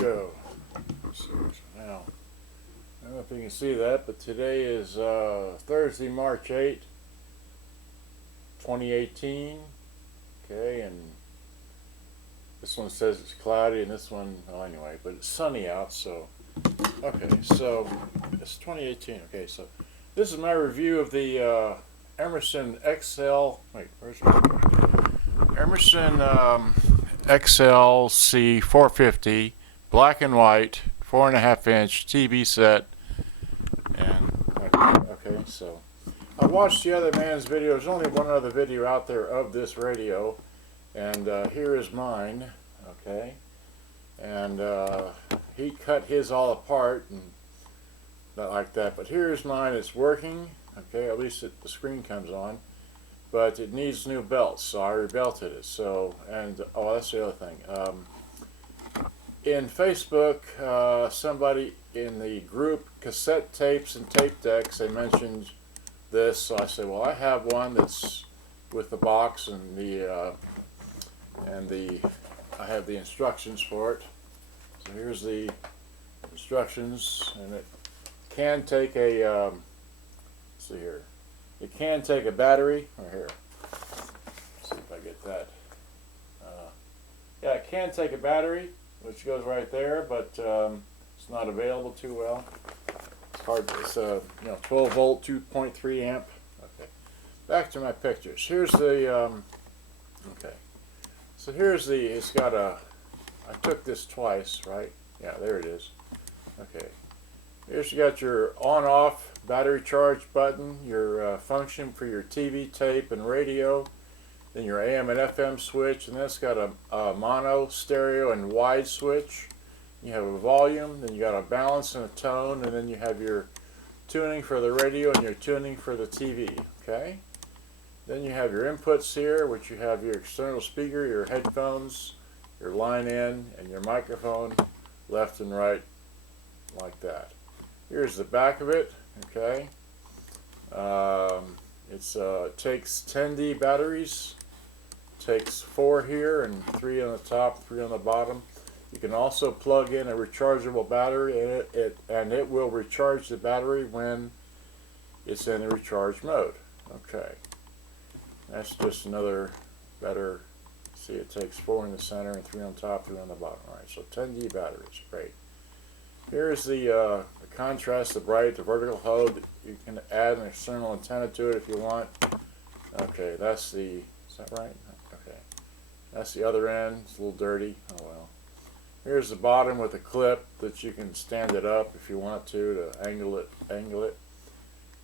go. So now, I don't know if you can see that, but today is Thursday, March 8th, 2018. Okay, and this one says it's cloudy, and this one, well, anyway, but it's sunny out, so, okay, so, it's 2018, okay, so, this is my review of the Emerson XLC-450, black and white, 4.5-inch TV set, and, okay, so, I watched the other man's video. There's only one other video out there of this radio, and here is mine, okay, and he cut his all apart and not like that, but here's mine. It's working, okay, at least the screen comes on, but it needs new belts, so I rebelted it. So, and oh, that's the other thing, in Facebook, somebody in the group Cassette Tapes and Tape Decks, they mentioned this, so I said, well, I have one that's with the box and I have the instructions for it. So here's the instructions, and it can take a let's see here, it can take a battery, or here, let's see if I get that, yeah, it can take a battery, which goes right there, but it's not available too well. It's hard. It's a 12 volt, 2.3 amp. Okay, back to my pictures. Here's the okay. So here's the. It's got a. I took this twice, right? Yeah, there it is. Okay. Here's you got your on-off battery charge button, your function for your TV, tape, and radio, then your AM and FM switch, and then it's got a mono, stereo, and wide switch. You have a volume, then you got a balance and a tone, and then you have your tuning for the radio and your tuning for the TV, okay? Then you have your inputs here, which you have your external speaker, your headphones, your line in, and your microphone left and right, like that. Here's the back of it, okay? It takes 10D batteries, takes 4 here and 3 on the top, 3 on the bottom. You can also plug in a rechargeable battery in and it will recharge the battery when it's in the recharge mode. Okay, that's just another better. See, it takes 4 in the center and 3 on top, 3 on the bottom. All right, so 10D batteries, great. Here's the contrast, the bright, the vertical hold. You can add an external antenna to it if you want. Okay, that's the. Is that right? Okay, that's the other end. It's a little dirty. Oh well. Here's the bottom with a clip that you can stand it up if you want to angle it.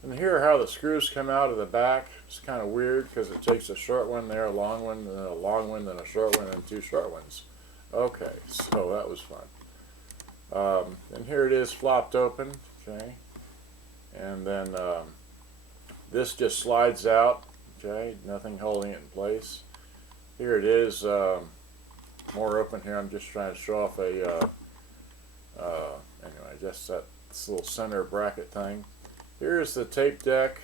And here are how the screws come out of the back. It's kind of weird because it takes a short one there, a long one, then a long one, then a short one, and 2 short ones. Okay, so that was fun. And here it is flopped open, okay. And then this just slides out, okay, nothing holding it in place. Here it is. More open here. I'm just trying to show off a anyway, just this little center bracket thing. Here's the tape deck,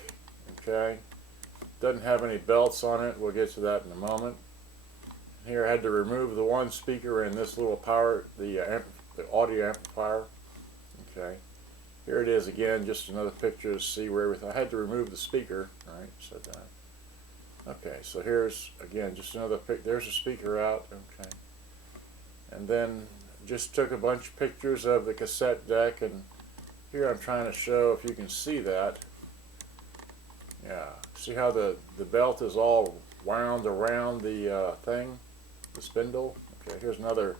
okay. Doesn't have any belts on it. We'll get to that in a moment. Here I had to remove the one speaker in this little power, the audio amplifier, okay. Here it is again, just another picture to see where everything. I had to remove the speaker, all right, said that. Okay, so here's again just another pic. There's a speaker out, okay. And then just took a bunch of pictures of the cassette deck, and here I'm trying to show if you can see that. Yeah, see how the belt is all wound around the thing, the spindle. Okay, here's another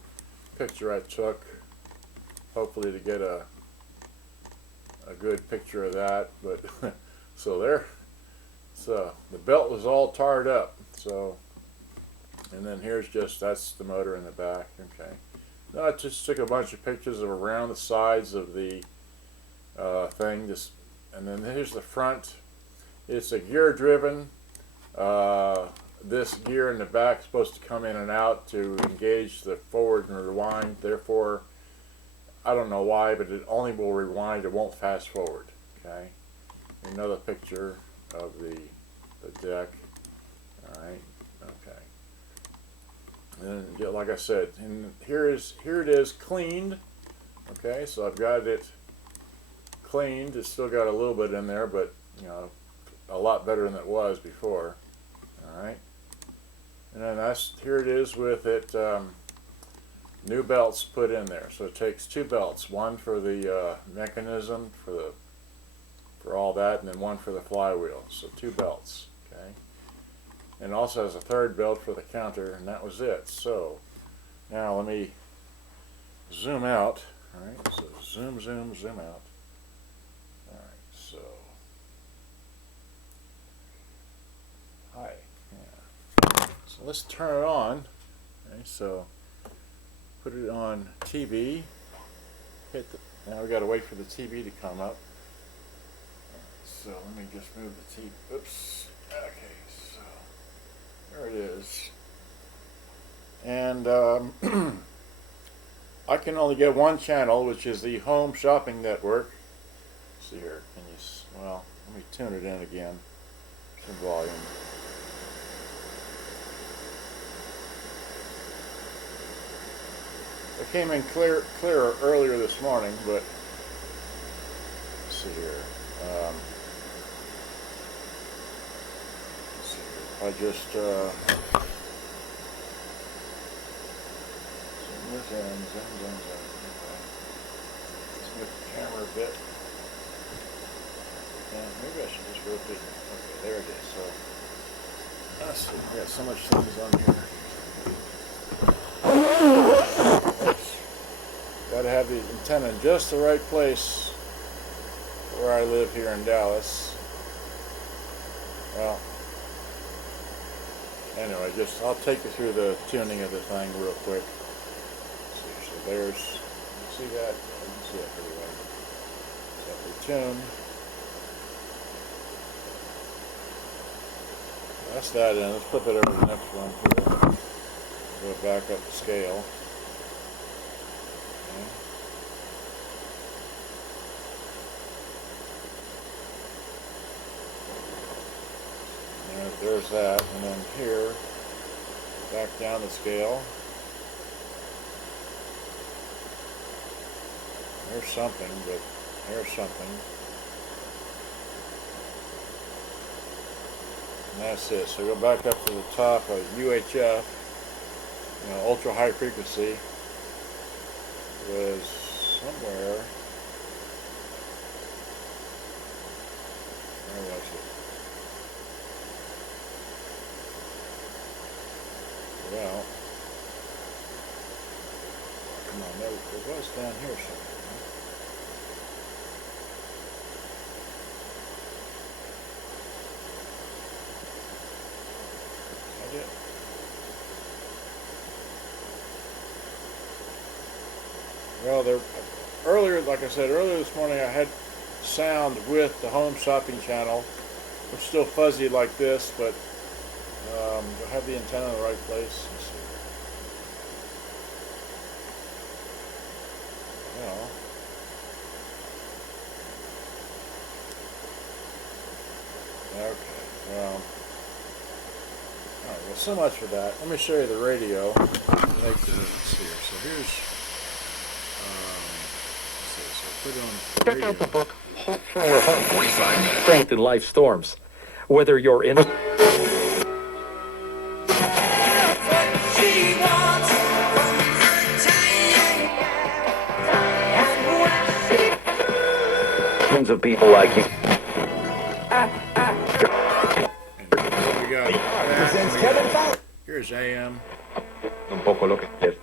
picture I took, hopefully to get a good picture of that. But so there, so the belt was all tarred up. So. And then here's that's the motor in the back, okay. Now I just took a bunch of pictures of around the sides of the thing, and then here's the front. It's a gear driven. This gear in the back is supposed to come in and out to engage the forward and rewind. Therefore, I don't know why, but it only will rewind, it won't fast forward, okay. Another picture of the deck, all right, okay. And like I said, and here it is cleaned. Okay, so I've got it cleaned. It's still got a little bit in there, but you know, a lot better than it was before. All right, and then here it is with it. New belts put in there, so it takes 2 belts, one for the mechanism for all that, and then one for the flywheel. So 2 belts. Okay, and it also has a 3rd belt for the counter, and that was it. So now let me zoom out. All right, so zoom out. All right, so hi, yeah. So let's turn it on. Okay, so put it on TV. Now we got to wait for the TV to come up. So let me just move the TV. Oops. Okay, so there it is. And I can only get one channel, which is the Home Shopping Network. Let's see here. Can you? Well, let me tune it in again. Some volume. It came in clearer earlier this morning, but let's see here. Let's see here. I just zoom this in, zoom. Okay. Let's get the camera a bit. And maybe I should just rotate. Okay, there it is. So let's see. We got so much things on here. Got to have the antenna in just the right place where I live here in Dallas. Well, anyway, I'll take you through the tuning of the thing real quick. So there's, you see that? You can see that pretty well. So we tune. That's that in. Let's flip it over to the next one here. Go back up the scale. There's that, and then here, back down the scale. There's something, but there's something. And that's it. So go back up to the top of UHF, ultra high frequency was somewhere. Where was it? Well, come on, there was down here somewhere. Is that it? Well, earlier, like I said, earlier this morning I had sound with the home shopping channel. It's still fuzzy like this, but you'll have the antenna in the right place. Let's see. Well, okay. Well, all right. Well, so much for that. Let me show you the radio. Let's see here. So here's. Let's see. So put it on Check out the book Hope for Your Home. 45 minutes. Strength in Life Storms. Whether you're in of people like you. Here's AM. Un poco lo que es.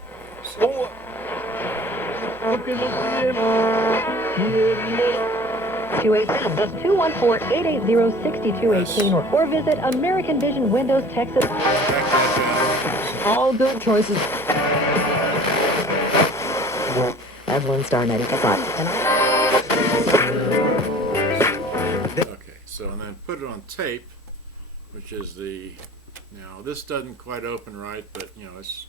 214-880-6218 or visit American Vision Windows Texas. All good choices. Evelyn Star 95. Okay, so and then put it on tape, which is now this doesn't quite open right, but it's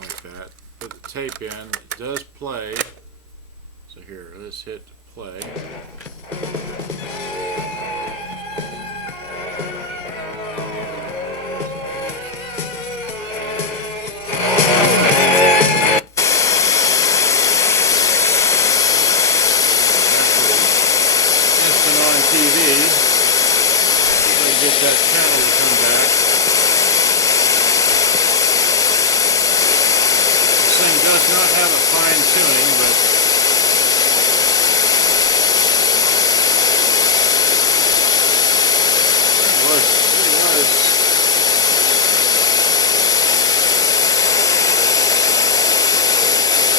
like that. Put the tape in, it does play. So here, let's hit play. does not have a fine tuning, but it was.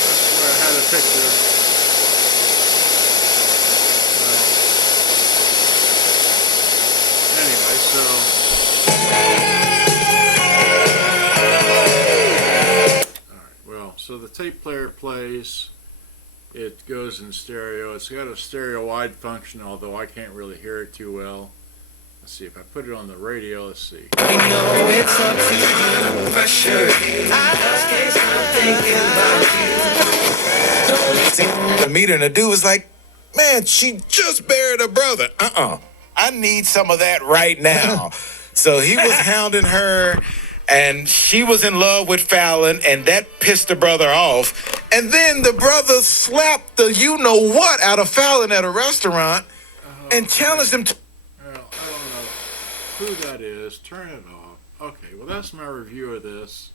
That's where I had a picture. Anyway, so the tape player plays. It goes in stereo. It's got a stereo wide function, although I can't really hear it too well. Let's see if I put it on the radio. Let's see. I know it's up to you for sure. I just can't stop thinking about you. The meter and the dude was like, man, she just buried her brother. I need some of that right now. So he was hounding her, and she was in love with Fallon, and that pissed the brother off. And then the brother slapped the you-know-what out of Fallon at a restaurant and challenged him to... Well, I don't know who that is. Turn it off. Okay, well, that's my review of this.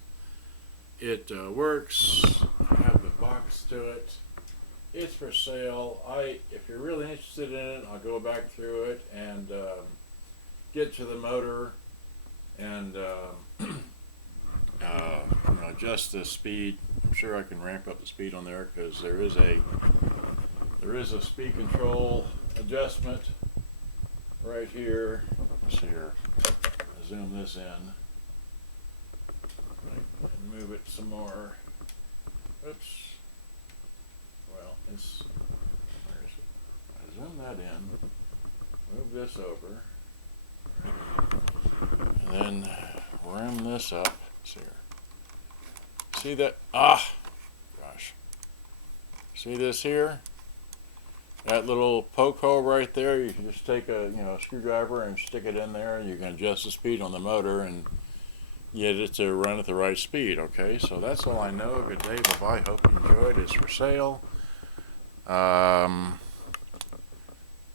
It works. I have the box to it. It's for sale. If you're really interested in it, I'll go back through it and get to the motor and adjust the speed. I'm sure I can ramp up the speed on there because there is a speed control adjustment right here. Let's see here. Zoom this in and move it some more. Oops. Well, where is it? I zoom that in, move this over, and then ram this up. Let's see here. See that? Gosh. See this here? That little poke hole right there, you can just take a screwdriver and stick it in there. You can adjust the speed on the motor and get it to run at the right speed. Okay, so that's all I know. Good day, bye-bye. Hope you enjoyed. It's for sale.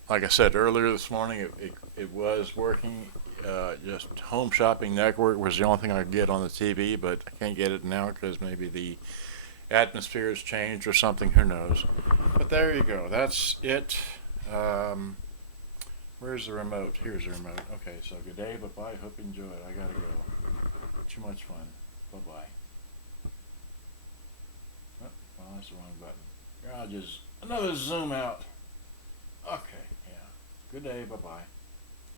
Like I said earlier this morning, it was working. Just Home Shopping Network was the only thing I could get on the TV, but I can't get it now because maybe the atmosphere has changed or something. Who knows? But there you go. That's it. Where's the remote? Here's the remote. Okay, so good day, bye-bye. Hope you enjoy it. I gotta go. Too much fun. Bye-bye. Oh, well, that's the wrong button. I'll just another zoom out. Okay, yeah. Good day, bye-bye.